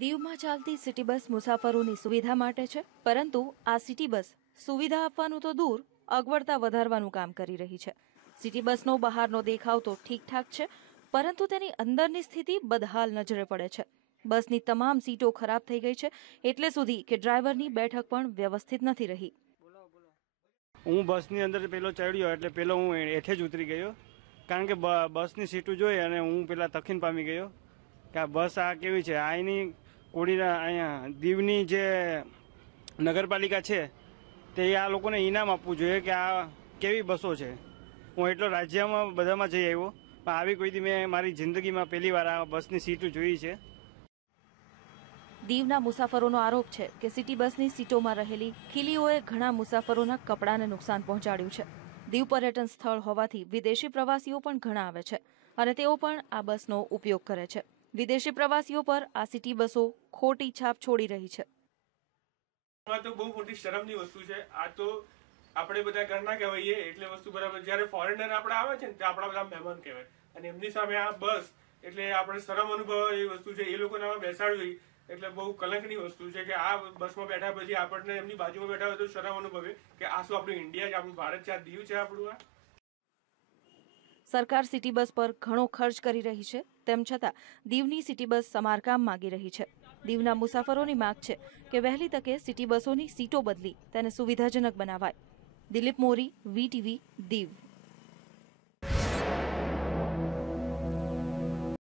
દીવમાં ચાલતી city bus મુસાફરોની સુવિધા માટે છે, પરંતુ આ સિટી બસ સુવિધા આપવાનું તો દૂર, અગવડતા વધારવાનું કામ કરી રહી છે. સિટી બસનો બહારનો દેખાવ તો ઠીકઠાક છે, પરંતુ તેની અંદરની સ્થિતિ બદહાલ નજરે પડે છે. બસની તમામ સીટો ખરાબ થઈ ગઈ છે, એટલે સુધી કે ડ્રાઈવરની બેઠક પણ વ્યવસ્થિત નથી રહી. હું બસની અંદર પેલો ચડ્યો, એટલે પેલો હું એઠે જ ઉતરી ગયો. કારણ કે બસની સીટું જોઈ અને હું પેલા તખીન પામી ગયો. કે આ બસ આ કેવી છે? આ એની કોડીના અહીંયા દીવની જે નગરપાલિકા છે, તે આ લોકોને ઇનામ આપવું જોઈએ કે આ કેવી બસો છે. હું એટલો રાજ્યમાં બધામાં જઈ આવ્યો, પણ આવી કોઈ મેં મારી જિંદગીમાં પહેલી વાર આ બસની સીટો જોઈ છે. દીવના મુસાફરોનો આરોપ છે કે સિટી બસની સીટોમાં રહેલી ખીલીઓએ ઘણા મુસાફરોના કપડાને નુકસાન પહોંચાડ્યું છે. દીવ પર્યટન સ્થળ હોવાથી વિદેશી પ્રવાસીઓ પણ ઘણા આવે છે અને તેઓ પણ આ બસનો ઉપયોગ કરે છે. વિદેશી પ્રવાસીઓ પર આ સિટી બસો ખોટી છાપ છોડી રહી છે. તો બહુ મોટી શરમની વસ્તુ છે. આ તો આપણે બધા ઘરના કહેવાઈએ એટલે વસ્તુ બરાબર. જ્યારે ફોરેનર આપણે આવે છે ને, તો આપણા બધા મહેમાન કહેવાય. અને એમની સામે આ બસ એટલે આપણે શરમ અનુભવ એ વસ્તુ છે. એ લોકોને આમાં બેસાડવી એટલે બહુ કલંકની વસ્તુ છે કે આ બસમાં બેઠા પછી આપણને એમની બાજુમાં બેઠા હોય તો શરમ અનુભવે કે આ શું આપણું ઇન્ડિયા છે? આપણું ભારત છે? આ દીવ છે આપણું આ? સરકાર સિટી બસ પર ઘણો ખર્ચ કરી રહી છે. તેમ છતાં, દીવની સિટી બસ સમારકામ માગી રહી છે. દીવના મુસાફરોની માગ છે કે વહેલી તકે સિટી બસોની સીટો બદલી તેને સુવિધાજનક બનાવાય. દિલીપ મોરી વીટીવી દીવ.